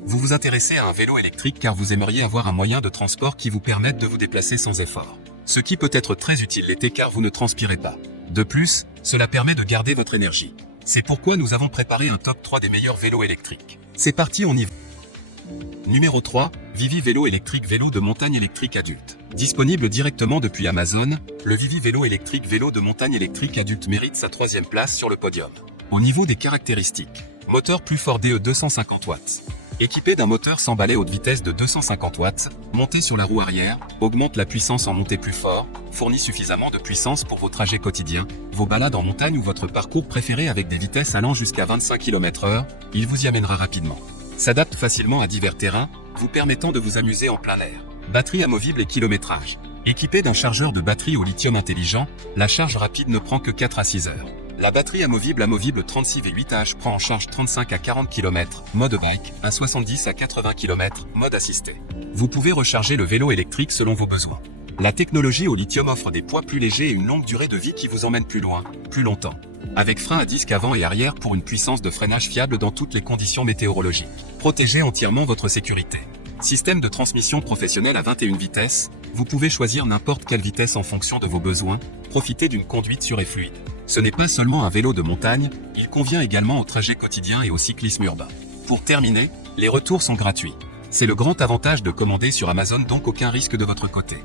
Vous vous intéressez à un vélo électrique car vous aimeriez avoir un moyen de transport qui vous permette de vous déplacer sans effort. Ce qui peut être très utile l'été car vous ne transpirez pas. De plus, cela permet de garder votre énergie. C'est pourquoi nous avons préparé un top 3 des meilleurs vélos électriques. C'est parti, on y va. Numéro 3, Vivi Vélo électrique, vélo de montagne électrique adulte. Disponible directement depuis Amazon, le Vivi Vélo électrique, vélo de montagne électrique adulte mérite sa 3e place sur le podium. Au niveau des caractéristiques, moteur plus fort DE 250 watts. Équipé d'un moteur sans balai haute vitesse de 250 watts, monté sur la roue arrière, augmente la puissance en montée plus fort, fournit suffisamment de puissance pour vos trajets quotidiens, vos balades en montagne ou votre parcours préféré avec des vitesses allant jusqu'à 25 km/h, il vous y amènera rapidement. S'adapte facilement à divers terrains, vous permettant de vous amuser en plein air. Batterie amovible et kilométrage. Équipé d'un chargeur de batterie au lithium intelligent, la charge rapide ne prend que 4 à 6 heures. La batterie amovible 36V8H prend en charge 35 à 40 km, mode bike, un 70 à 80 km, mode assisté. Vous pouvez recharger le vélo électrique selon vos besoins. La technologie au lithium offre des poids plus légers et une longue durée de vie qui vous emmène plus loin, plus longtemps. Avec frein à disque avant et arrière pour une puissance de freinage fiable dans toutes les conditions météorologiques. Protégez entièrement votre sécurité. Système de transmission professionnel à 21 vitesses, vous pouvez choisir n'importe quelle vitesse en fonction de vos besoins, profitez d'une conduite sûre et fluide. Ce n'est pas seulement un vélo de montagne, il convient également au trajet quotidien et au cyclisme urbain. Pour terminer, les retours sont gratuits. C'est le grand avantage de commander sur Amazon, donc aucun risque de votre côté.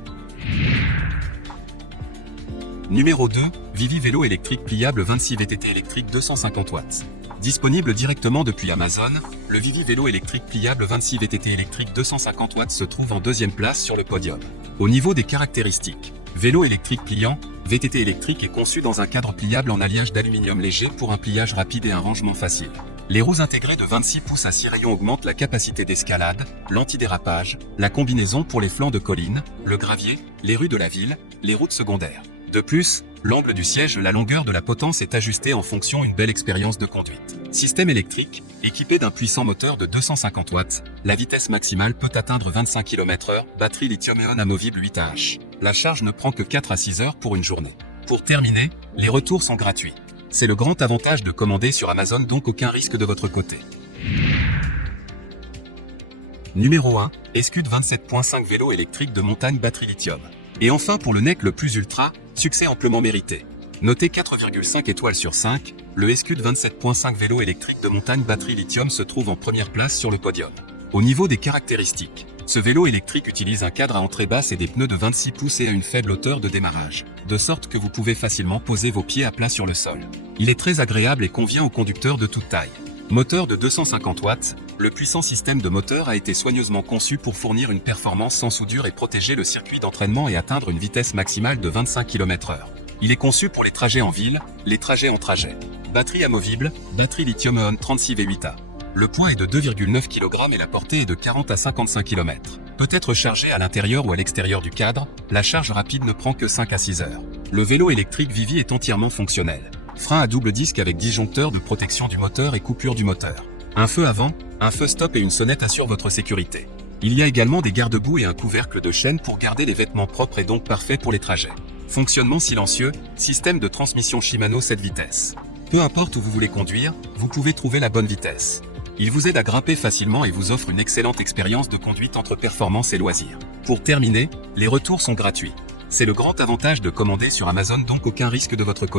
Numéro 2, Vivi Vélo électrique pliable 26 VTT électrique 250 watts. Disponible directement depuis Amazon, le Vivi Vélo électrique pliable 26 VTT électrique 250 watts se trouve en 2e place sur le podium. Au niveau des caractéristiques, vélo électrique pliant, VTT électrique est conçu dans un cadre pliable en alliage d'aluminium léger pour un pliage rapide et un rangement facile. Les roues intégrées de 26 pouces à 6 rayons augmentent la capacité d'escalade, l'antidérapage, la combinaison pour les flancs de collines, le gravier, les rues de la ville, les routes secondaires. De plus, l'angle du siège, la longueur de la potence est ajustée en fonction d'une belle expérience de conduite. Système électrique, équipé d'un puissant moteur de 250 watts, la vitesse maximale peut atteindre 25 km/h, batterie lithium-ion amovible 8Ah. La charge ne prend que 4 à 6 heures pour une journée. Pour terminer, les retours sont gratuits. C'est le grand avantage de commander sur Amazon, donc aucun risque de votre côté. Numéro 1, Escude 27.5 vélo électrique de montagne batterie lithium. Et enfin pour le NEC le plus ultra, succès amplement mérité. Noté 4,5 étoiles sur 5, le Escude 27.5 vélo électrique de montagne batterie lithium se trouve en première place sur le podium. Au niveau des caractéristiques, ce vélo électrique utilise un cadre à entrée basse et des pneus de 26 pouces et à une faible hauteur de démarrage, de sorte que vous pouvez facilement poser vos pieds à plat sur le sol. Il est très agréable et convient aux conducteurs de toute taille. Moteur de 250 watts, le puissant système de moteur a été soigneusement conçu pour fournir une performance sans soudure et protéger le circuit d'entraînement et atteindre une vitesse maximale de 25 km/h. Il est conçu pour les trajets en ville, les trajets en trajet. Batterie amovible, batterie lithium-ion 36V8A. Le poids est de 2,9 kg et la portée est de 40 à 55 km. Peut être chargé à l'intérieur ou à l'extérieur du cadre, la charge rapide ne prend que 5 à 6 heures. Le vélo électrique Vivi est entièrement fonctionnel. Frein à double disque avec disjoncteur de protection du moteur et coupure du moteur. Un feu avant, un feu stop et une sonnette assurent votre sécurité. Il y a également des garde-boue et un couvercle de chaîne pour garder les vêtements propres et donc parfait pour les trajets. Fonctionnement silencieux, système de transmission Shimano 7 vitesses. Peu importe où vous voulez conduire, vous pouvez trouver la bonne vitesse. Il vous aide à grimper facilement et vous offre une excellente expérience de conduite entre performance et loisirs. Pour terminer, les retours sont gratuits. C'est le grand avantage de commander sur Amazon, donc aucun risque de votre côté.